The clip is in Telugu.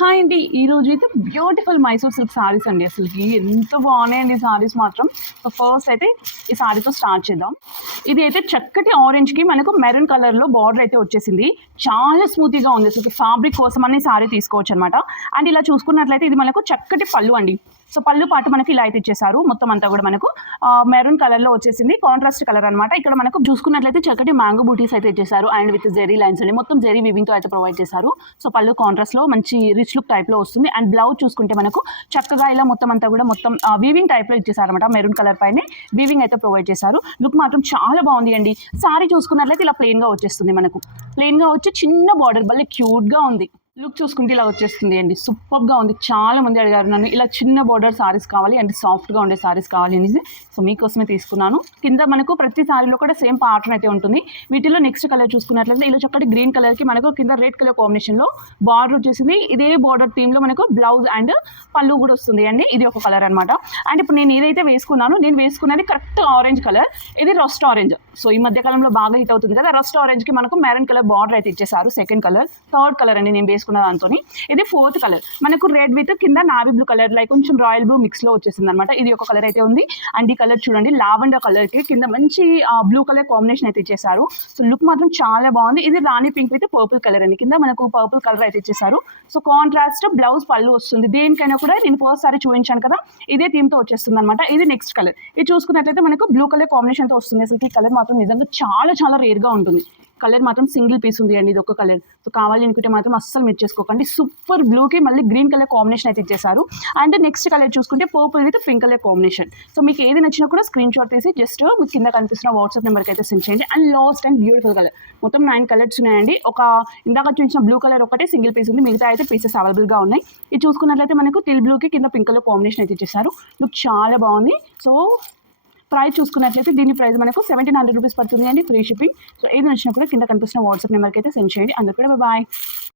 హాయ్ అండి. ఈరోజు అయితే బ్యూటిఫుల్ మైసూర్ సిల్క్ సారీస్ అండి. అసలుకి ఎంత బాగున్నాయండి సారీస్ మాత్రం. సో ఫస్ట్ అయితే ఈ సారీతో స్టార్ట్ చేద్దాం. ఇది అయితే చక్కటి ఆరెంజ్కి మనకు మెరూన్ కలర్లో బార్డర్ అయితే వచ్చేసింది. చాలా స్మూతీగా ఉంది. అసలు ఫ్యాబ్రిక్ కోసం అనే సారీ తీసుకోవచ్చు అనమాట. అండ్ ఇలా చూసుకున్నట్లయితే ఇది మనకు చక్కటి పళ్ళు అండి. సో పళ్ళు పాటు మనకి ఇలా అయితే ఇచ్చేసారు. మొత్తం అంతా కూడా మనకు మెరూన్ కలర్లో వచ్చేసింది. కాంట్రాస్ట్ కలర్ అనమాట. ఇక్కడ మనకు చూసుకున్నట్లయితే చక్కటి మ్యాంగో బూటీస్ అయితే ఇచ్చేసారు. అండ్ విత్ జెరీ లైన్స్ అండి. మొత్తం జెరీ వీవింగ్తో అయితే ప్రొవైడ్ చేశారు. సో పళ్ళు కాంట్రాస్ట్లో మంచి రిచ్ లుక్ టైప్లో వస్తుంది. అండ్ బ్లౌజ్ చూసుకుంటే మనకు చక్కగా ఇలా మొత్తం అంతా కూడా మొత్తం వీవింగ్ టైప్లో ఇచ్చేసారు అనమాట. మెరూన్ కలర్ పైన వీవింగ్ అయితే ప్రొవైడ్ చేశారు. లుక్ మాత్రం చాలా బాగుంది అండి. సారీ చూసుకున్నట్లయితే ఇలా ప్లెయిన్గా వచ్చేస్తుంది. మనకు ప్లెయిన్గా వచ్చి చిన్న బార్డర్ భలే క్యూట్గా ఉంది. లుక్ చూసుకుంటే ఇలా వచ్చేస్తుంది అండి. సూపర్గా ఉంది. చాలా మంది అడిగారు నన్ను ఇలా చిన్న బార్డర్ సారీస్ కావాలి అంటే సాఫ్ట్గా ఉండే సారీస్ కావాలి అనేసి. సో మీకోసమే తీసుకున్నాను. కింద మనకు ప్రతి సారీలో కూడా సేమ్ ప్యాటర్న్ అయితే ఉంటుంది. వీటిలో నెక్స్ట్ కలర్ చూసుకున్నట్లయితే ఇలా చక్కటి గ్రీన్ కలర్కి మనకు కింద రెడ్ కలర్ కాంబినేషన్లో బార్డర్ వచ్చేసింది. ఇదే బార్డర్ థీమ్లో మనకు బ్లౌజ్ అండ్ పళ్ళు కూడా వస్తుంది అండి. ఇది ఒక కలర్ అనమాట. అండ్ ఇప్పుడు నేను ఏదైతే వేసుకున్నానో నేను వేసుకున్నది కరెక్ట్ ఆరెంజ్ కలర్. ఇది రస్ట్ ఆరెంజ్. సో ఈ మధ్య కాలంలో బాగా హిట్ అవుతుంది కదా. రస్ట్ ఆరెంజ్కి మనకు మెరూన్ కలర్ బార్డర్ అయితే ఇచ్చేసారు. Second colour. థర్డ్ కలర్ అండి నేను వేసుకున్న దాంతో. ఇది ఫోర్త్ కలర్. మనకు రెడ్ విత్ కింద నావీ బ్లూ కలర్ లైక్ కొంచెం రాయల్ బ్లూ మిక్స్లో వచ్చేసింది అనమాట. ఇది ఒక కలర్ అయితే ఉంది. అండ్ ఈ కలర్ చూడండి లావెండర్ కలర్కి కింద మంచి బ్లూ కలర్ కాంబినేషన్ అయితే ఇచ్చేసారు. సో లుక్ మాత్రం చాలా బాగుంది. ఇది రాణి పింక్ అయితే పర్పుల్ కలర్ అండి. కింద మనకు పర్పుల్ కలర్ అయితే ఇచ్చేసారు. సో కాంట్రాస్ట్ బ్లౌజ్ పళ్ళు వస్తుంది. దేనికైనా కూడా నేను ఫస్ట్ సారీ చూపించాను కదా ఇదే థీమ్తో వచ్చేస్తుంది అనమాట. ఇది నెక్స్ట్ కలర్. ఇది చూసుకున్నట్లయితే మనకు బ్లూ కలర్ కాంబినేషన్తో వస్తుంది. అసలు ఈ కలర్ మాత్రం నిజంగా చాలా చాలా రేర్గా ఉంటుంది. కలర్ మాత్రం సింగిల్ పీస్ ఉంది అండి. ఇది ఒక కలర్. సో కావాలి అనుకుంటే మాత్రం అస్సలు మీరు చేసుకోకండి. సూపర్ బ్లూకి మళ్ళీ గ్రీన్ కలర్ కాంబినేషన్ అయితే ఇచ్చేసారు. అండ్ నెక్స్ట్ కలర్ చూసుకుంటే purple with pink colour combination. So మీకు ఏది నచ్చినా కూడా స్క్రీన్ షాట్ తీసి జస్ట్ మీకు కింద కనిపిస్తున్న వాట్సాప్ నెంబర్కి అయితే సెండ్ చేయండి. And last and beautiful colour. మొత్తం 9 కలర్స్ ఉన్నాయండి. ఒక ఇందాక చూసిన బ్లూ కలర్ ఒకటే సింగిల్ పీస్ ఉంది. మిగతా అయితే పీసెస్ అవైలబుల్గా ఉన్నాయి. ఇది చూసుకున్నట్లయితే మనకు టిల్ బ్లూకి కింద పింక్ కలర్ కాంబినేషన్ అయితే ఇచ్చేసారు. లుక్ చాలా బాగుంది. సో ప్రైస్ చూసుకున్నట్లయితే దీని ప్రైస్ మనకు 1700 రూపీస్ పడుతుంది అండి. Free shipping. సో ఏది నచ్చినా కూడా కింద కనిపిస్తున్న వాట్సాప్ నెంబర్కి అయితే సెండ్ చేయండి. అందరూ కూడా బాయ్.